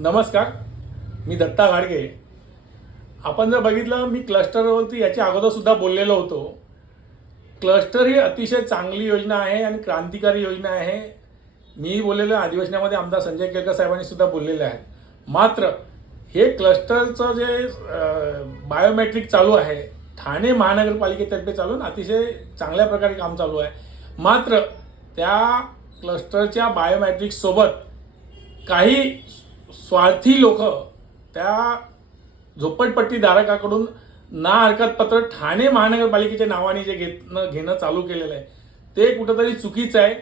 नमस्कार, मी दत्ता घाडगे. आपण जर बघितलं, मी क्लस्टरवरती याच्या अगोदर सुद्धा बोललेलो होतो. क्लस्टर ही अतिशय चांगली योजना आहे आणि क्रांतिकारी योजना आहे. मी बोललेलो अधिवेशनामध्ये आमदार संजय केळकर साहेबांनी सुद्धा बोललेले आहेत. मात्र हे क्लस्टरचं जे बायोमेट्रिक चालू आहे, ठाणे महानगरपालिकेतर्फे चालून अतिशय चांगल्या प्रकारे काम चालू आहे. मात्र त्या क्लस्टरच्या बायोमेट्रिक सोबत काही स्वार्थी लोक त्या झोपडपट्टीधारकाकडून ना हरकत पत्र ठाणे महानगरपालिकेच्या नावाने जे घेणं चालू केलेलं आहे ते कुठंतरी चुकीचं आहे.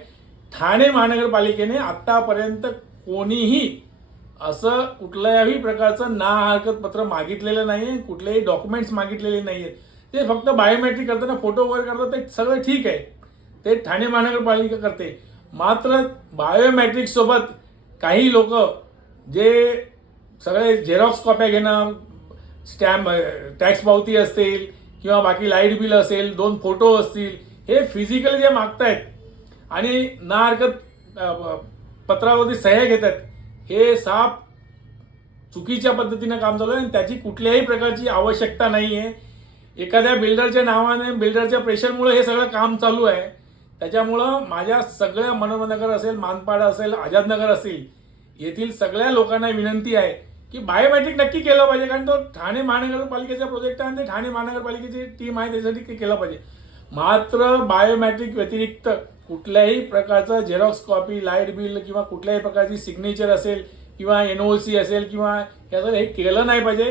ठाणे महानगरपालिकेने आत्तापर्यंत कोणीही असं कुठल्याही प्रकारचं ना हरकत पत्र मागितलेलं नाही आहे, कुठलेही डॉक्युमेंट्स मागितलेले नाही आहेत. ते फक्त बायोमेट्रिक करताना फोटो वगैरे करतात, ते सगळं ठीक आहे, ते ठाणे महानगरपालिका करते. मात्र बायोमेट्रिक सोबत काही लोक जे सगळे झेरॉक्स कॉप्या घेणं, स्टॅम्प, टॅक्स पावती असतील किंवा बाकी लाईट बिल असेल, 2 फोटो असतील, हे फिजिकली जे मागतायत आणि ना हरकत पत्रावरती सह्या घेतात, हे साफ चुकीच्या पद्धतीनं काम चालू आहे आणि त्याची कुठल्याही प्रकारची आवश्यकता नाही आहे. एखाद्या बिल्डरच्या नावाने, बिल्डरच्या प्रेशरमुळे हे सगळं काम चालू आहे. त्याच्यामुळं माझ्या सगळ्या मनोहरनगर असेल, मानपाडा असेल, आझादनगर असेल, येथील सगळ्या लोकांना विनंती आहे की बायोमेट्रिक नक्की केलं पाहिजे, कारण तो ठाणे महानगरपालिकेचा प्रोजेक्ट आहे आणि ते ठाणे महानगरपालिकेची टीम आहे, त्यासाठी केलं पाहिजे. मात्र बायोमेट्रिक व्यतिरिक्त कुठल्याही प्रकारचं झेरॉक्स कॉपी, लाईट बिल किंवा कुठल्याही प्रकारची सिग्नेचर असेल किंवा NOC असेल किंवा याचं हे केलं नाही पाहिजे.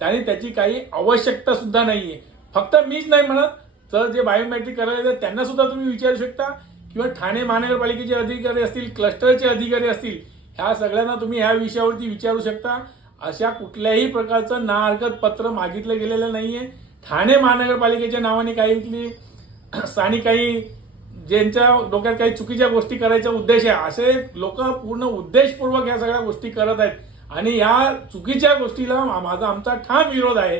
त्याने त्याची काही आवश्यकता सुद्धा नाही आहे. फक्त मीच नाही म्हणत, तर जे बायोमेट्रिक करायला येतात त्यांना सुद्धा तुम्ही विचारू शकता किंवा ठाणे महानगरपालिकेचे अधिकारी असतील, क्लस्टरचे अधिकारी असतील, ह्या सगळ्यांना तुम्ही ह्या विषयावरती विचारू शकता. अशा कुठल्याही प्रकारचं ना हरकत पत्र मागितलं गेलेलं नाही आहे. ठाणे महानगरपालिकेच्या नावाने काही स्थानिक काही ज्यांच्या डोक्यात काही चुकीच्या गोष्टी करायचा उद्देश आहे, असे लोक पूर्ण उद्देशपूर्वक या सगळ्या गोष्टी करत आहेत आणि या चुकीच्या गोष्टीला आमचा ठाम विरोध आहे.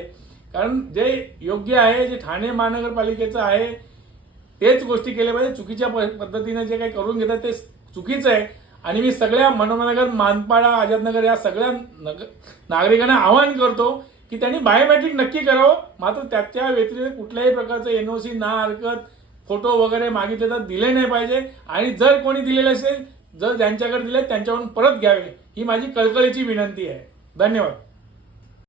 कारण जे योग्य आहे, जे ठाणे महानगरपालिकेचं आहे, तेच गोष्टी केल्या पाहिजे. चुकीच्या पद्धतीने जे काही करून घेतात ते चुकीचं आहे. आणि मी सगळ्या मनोहरनगर, मानपाडा, आझादनगर या सगळ्या नागरिकांना आवाहन करतो की त्यांनी बायोमेट्रिक नक्की करावं. मात्र त्याच्या व्यतिरिक्त कुठल्याही प्रकारचं NOC, ना हरकत, फोटो वगैरे मागितले तर दिले नाही पाहिजे. आणि जर कोणी दिलेले असेल, जर ज्यांच्याकडे दिले त्यांच्याकडून परत घ्यावे, ही माझी कळकळीची विनंती आहे. धन्यवाद.